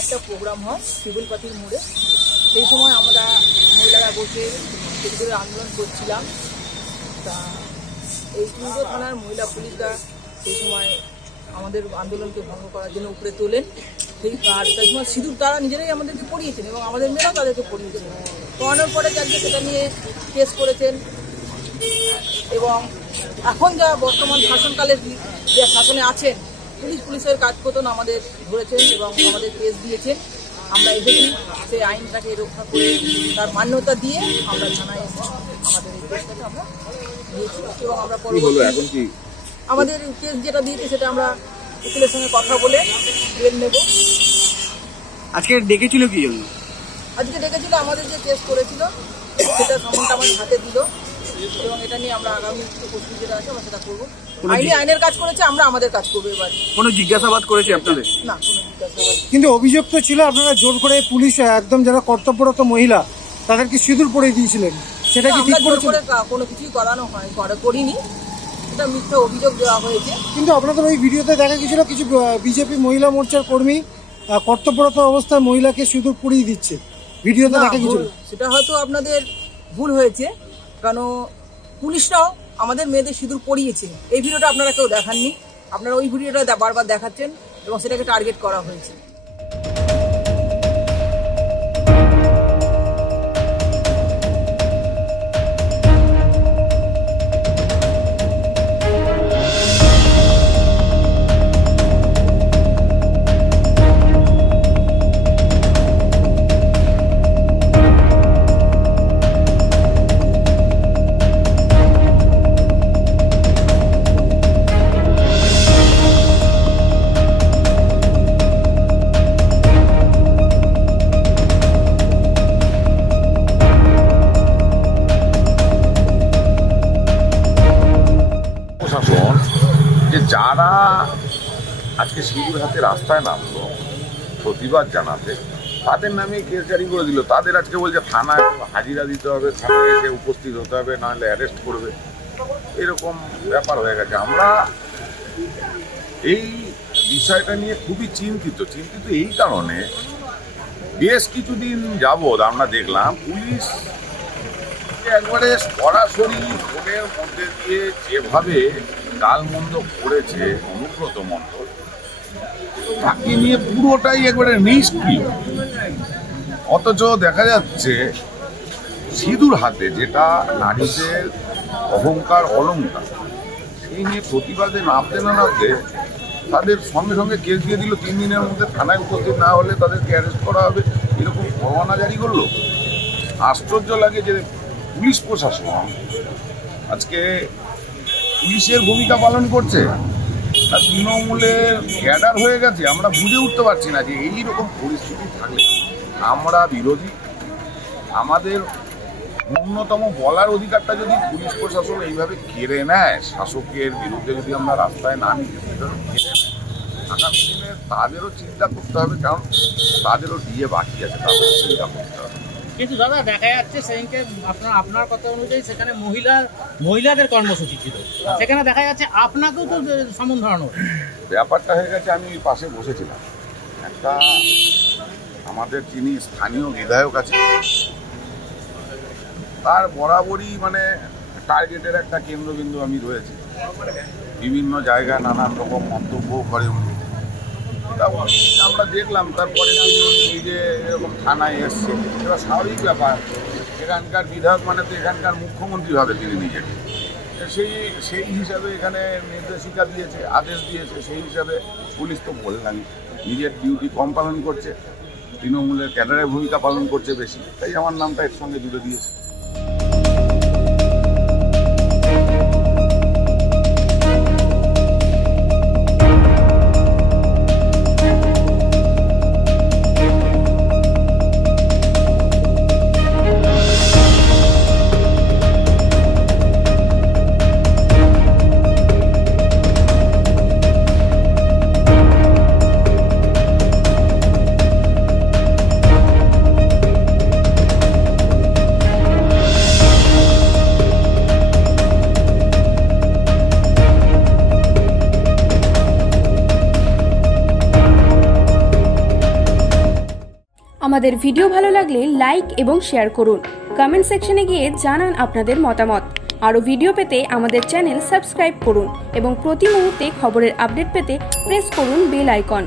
একটা প্রোগ্রাম হয় শিবুলপাতির মোড়ে। সেই সময় আমরা মহিলারা বসে সেগুলো আন্দোলন করছিলাম। তা এই চুড়ো থানার মহিলা পুলিশরা সেই সময় আমাদের আন্দোলনকে ভঙ্গ করার জন্য উপরে তোলেন। সেই সময় সিঁদুর তারা নিজেরাই আমাদেরকে পড়িয়েছেন এবং আমাদের মেয়েরাও তাদেরকে পড়িয়েছেন। পড়ানোর পরে যাকে সেটা নিয়ে কেস করেছেন এবং এখন যা বর্তমান শাসনকালের যে শাসনে আছেন পুলিশের কাজ করতেন আমাদের ধরেছেন এবং আমাদের কেস দিয়েছেন। আমরা এসেছি সেই আইনটাকে রক্ষা করে তার মান্যতা দিয়ে আমরা থানায় এসে আমাদের এই কেসটাকে আমরা দিয়েছি এবং আমরা পরবর্তী আমাদের কেস যেটা দিয়েছে সেটা আমরা উকিলের সঙ্গে কথা বলে বেল নেব। আজকে ডেকেছিল কি জন্য? আজকে ডেকেছিল আমাদের যে কেস করেছিল সেটা সামনটা আমার হাতে দিল এবং এটা নিয়ে আমরা আগামী প্রস্তুতি যেটা আছে আমরা সেটা করবো। আইনের কাজ করেছে, আমরা আমাদের কাজ করবো। এবার কোনো জিজ্ঞাসাবাদ করেছে আপনাদের? না, কোনো জিজ্ঞাসাবাদ। কিন্তু অভিযোগ তো ছিল আপনারা জোর করে পুলিশ একদম যারা কর্তব্যরত মহিলা তাদেরকে সিঁদুর পরিয়ে দিয়েছিলেন, সেটা কি ঠিক করেছেন? কোনো কিছুই করানো হয় করিনি, এটা মিথ্যা অভিযোগ দেওয়া হয়েছে। কিন্তু আপনাদের ওই ভিডিওতে দেখা গেছিল কিছু বিজেপি মহিলা মোর্চার কর্মী কর্তব্যরত অবস্থায় মহিলাকে সিঁদুর পরিয়ে দিচ্ছে, ভিডিওতে দেখা গেছিল। সেটা হয়তো আপনাদের ভুল হয়েছে, কারণ পুলিশরাও আমাদের মেয়েদের সিঁদুর পরিয়েছে। এই ভিডিওটা আপনারা কেউ দেখাননি, আপনারা ওই ভিডিওটা বারবার দেখাচ্ছেন এবং সেটাকে টার্গেট করা হয়েছে। যারা আজকে সিঁদুর হাতে রাস্তায় নামলো প্রতিবাদ জানাতে, তাদের নামে কেস জারি করে দিল। তাদের আজকে বলছে থানায় হাজিরা দিতে হবে, থানায় এসে উপস্থিত হতে হবে, নাহলে অ্যারেস্ট করবে, এরকম ব্যাপার হয়ে গেছে। আমরা এই বিষয়টা নিয়ে খুবই চিন্তিত এই কারণে বেশ কিছুদিন যাবৎ আমরা দেখলাম পুলিশ একবারে সরাসরি ফোনের মধ্যে দিয়ে যেভাবে গালমন্দ করেছে অনুব্রত মণ্ডল, তাকে নিয়ে পুরোটাই একবারে নিষ্ক্রিয়। অথচ দেখা যাচ্ছে সিঁদুর হাতে, যেটা নারীদের অহংকার অলংকার, সেই নিয়ে প্রতিবাদে নামতে তাদের সঙ্গে সঙ্গে কেস দিয়ে দিল। 3 দিনের মধ্যে থানায় উপস্থিত না হলে তাদেরকে অ্যারেস্ট করা হবে, এরকম পরোয়ানা জারি করলো। আশ্চর্য লাগে যে পুলিশ প্রশাসন আজকে পুলিশের ভূমিকা পালন করছে না তৃণমূলের ক্যাডার হয়ে গেছে। আমরা বুঝে উঠতে পারছি না যে এইরকম পরিস্থিতি থাকলে আমরা বিরোধী, আমাদের ন্যূনতম বলার অধিকারটা যদি পুলিশ প্রশাসন এইভাবে কেড়ে নেয়, শাসকের বিরুদ্ধে যদি আমরা রাস্তায় নামি, আগামী দিনে তাদেরও চিন্তা করতে হবে, কারণ তাদেরও দিয়ে বাকি আছে, তাদেরও চিন্তা করতে হবে। কিন্তু দাদা দেখা যাচ্ছে সেদিনকে আপনার কথা অনুযায়ী সেখানে মহিলাদের কর্মসূচি ছিল, সেখানে দেখা যাচ্ছে আপনাকেও তো সমন ধরানো। ব্যাপারটা হয়ে গেছে, আমি পাশে বসেছিলাম, একটা আমাদের যিনি স্থানীয় বিধায়ক আছে তার বরাবরই টার্গেটের একটা কেন্দ্রবিন্দু আমি রয়েছি। বিভিন্ন জায়গায় নানান রকম মন্তব্য করে উনি, আমরা দেখলাম। তারপরে নিজে এরকম থানায় এসছে, এটা স্বাভাবিক ব্যাপার। এখানকার বিধায়ক তো এখানকার মুখ্যমন্ত্রী ভাবে তিনি নিজেকে, সেই হিসাবে এখানে নির্দেশিকা দিয়েছে, আদেশ দিয়েছে। সেই হিসাবে পুলিশ তো বললাম নিজের ডিউটি কম পালন করছে, তৃণমূলের ক্যাডারের ভূমিকা পালন করছে বেশি, তাই আমার নামটা এর সঙ্গে জুড়ে দিয়েছে। আমাদের ভিডিও ভালো লাগলে লাইক এবং শেয়ার করুন। কমেন্ট সেকশনে গিয়ে জানান আপনাদের মতামত। আরও ভিডিও পেতে আমাদের চ্যানেল সাবস্ক্রাইব করুন এবং প্রতি মুহূর্তে খবরের আপডেট পেতে প্রেস করুন বেল আইকন।